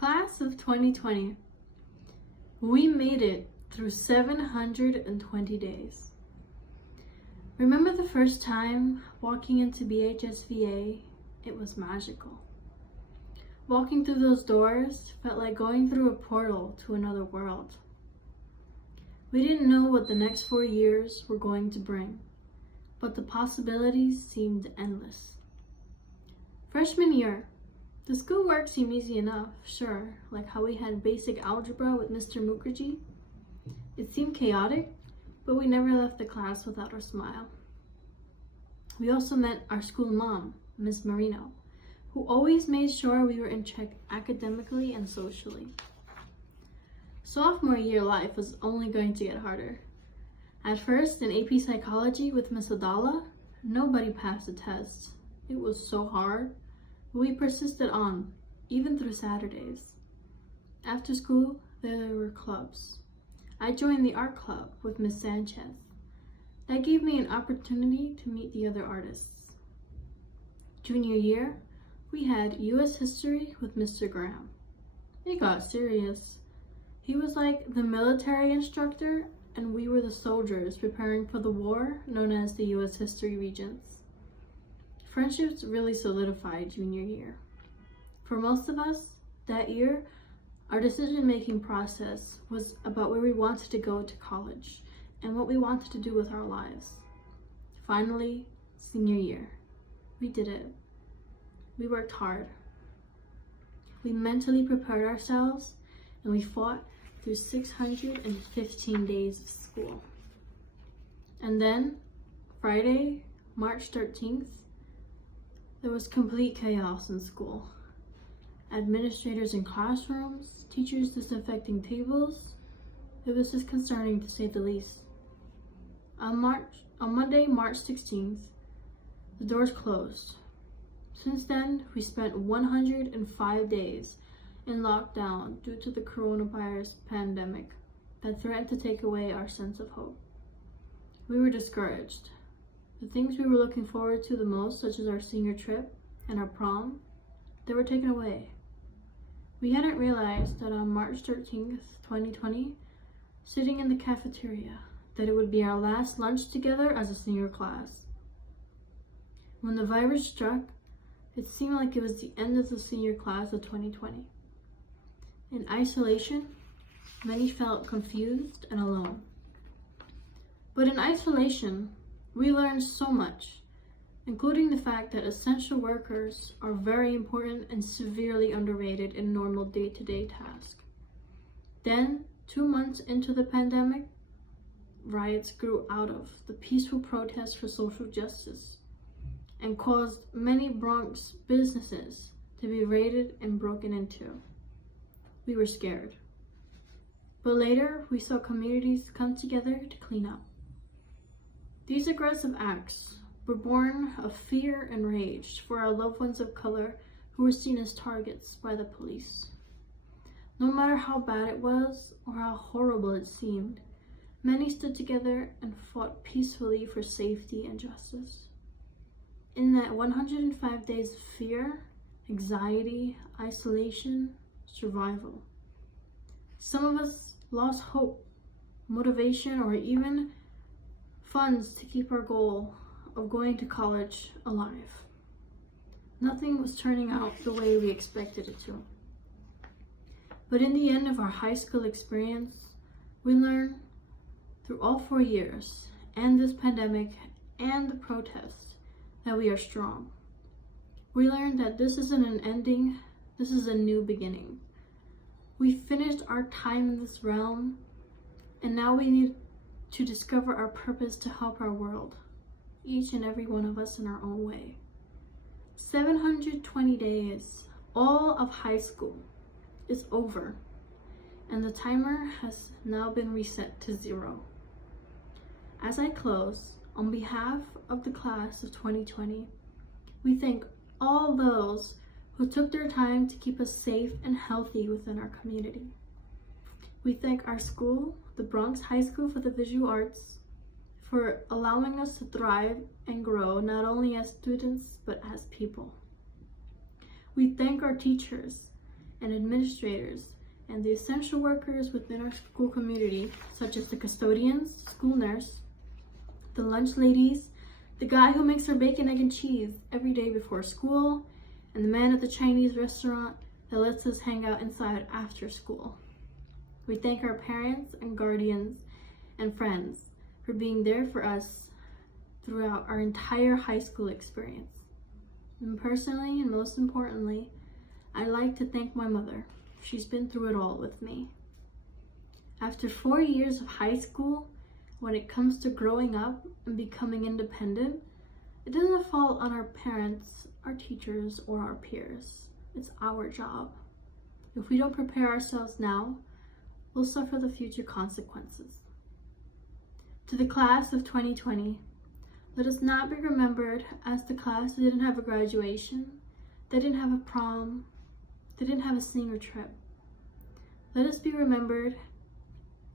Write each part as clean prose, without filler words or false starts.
Class of 2020. We made it through 720 days. Remember the first time walking into BHSVA? It was magical. Walking through those doors felt like going through a portal to another world. We didn't know what the next 4 years were going to bring, but the possibilities seemed endless. Freshman year, the schoolwork seemed easy enough, sure, like how we had basic algebra with Mr. Mukherjee. It seemed chaotic, but we never left the class without our smile. We also met our school mom, Miss Marino, who always made sure we were in check academically and socially. Sophomore year life was only going to get harder. At first, in AP Psychology with Miss Adala, nobody passed the test. It was so hard, but we persisted on, even through Saturdays. After school, there were clubs. I joined the art club with Miss Sanchez. That gave me an opportunity to meet the other artists. Junior year, we had US History with Mr. Graham. It got serious. He was like the military instructor, and we were the soldiers preparing for the war known as the US History Regents. Friendships really solidified junior year. For most of us, that year, our decision-making process was about where we wanted to go to college and what we wanted to do with our lives. Finally, senior year, we did it. We worked hard. We mentally prepared ourselves, and we fought through 615 days of school. And then, Friday, March 13th, there was complete chaos in school. Administrators in classrooms, teachers disinfecting tables. It was disconcerting to say the least. On Monday, March 16th, the doors closed. Since then, we spent 105 days in lockdown due to the coronavirus pandemic that threatened to take away our sense of hope. We were discouraged. The things we were looking forward to the most, such as our senior trip and our prom, they were taken away. We hadn't realized that on March 13th, 2020, sitting in the cafeteria, that it would be our last lunch together as a senior class. When the virus struck, it seemed like it was the end of the senior class of 2020. In isolation, many felt confused and alone. But in isolation, we learned so much, including the fact that essential workers are very important and severely underrated in normal day-to-day tasks. Then, 2 months into the pandemic, riots grew out of the peaceful protests for social justice and caused many Bronx businesses to be raided and broken into. We were scared. But later, we saw communities come together to clean up. These aggressive acts were born of fear and rage for our loved ones of color who were seen as targets by the police. No matter how bad it was or how horrible it seemed, many stood together and fought peacefully for safety and justice. In that 105 days of fear, anxiety, isolation, survival, some of us lost hope, motivation, or even funds to keep our goal of going to college alive. Nothing was turning out the way we expected it to. But in the end of our high school experience, we learned through all 4 years and this pandemic and the protests that we are strong. We learned that this isn't an ending, this is a new beginning. We finished our time in this realm, and now we need to discover our purpose to help our world, each and every one of us in our own way. 720 days, all of high school, is over, and the timer has now been reset to 0. As I close, on behalf of the class of 2020, we thank all those who took their time to keep us safe and healthy within our community. We thank our school, the Bronx High School for the Visual Arts, for allowing us to thrive and grow not only as students, but as people. We thank our teachers and administrators, and the essential workers within our school community, such as the custodians, school nurse, the lunch ladies, the guy who makes our bacon, egg, and cheese every day before school, and the man at the Chinese restaurant that lets us hang out inside after school. We thank our parents and guardians and friends for being there for us throughout our entire high school experience. And personally, and most importantly, I'd like to thank my mother. She's been through it all with me. After 4 years of high school, when it comes to growing up and becoming independent, it doesn't fall on our parents, our teachers, or our peers. It's our job. If we don't prepare ourselves now, we'll suffer the future consequences. To the class of 2020, let us not be remembered as the class that didn't have a graduation, that didn't have a prom, that didn't have a senior trip. Let us be remembered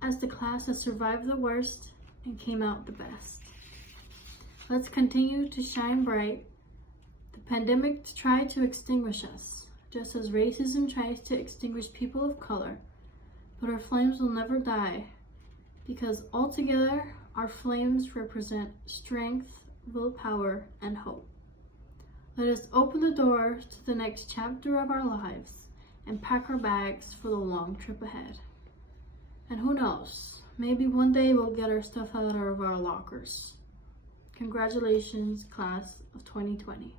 as the class that survived the worst and came out the best. Let's continue to shine bright. The pandemic tried to extinguish us, just as racism tries to extinguish people of color. But our flames will never die, because altogether, our flames represent strength, willpower, and hope. Let us open the door to the next chapter of our lives and pack our bags for the long trip ahead. And who knows, maybe one day we'll get our stuff out of our lockers. Congratulations, class of 2020.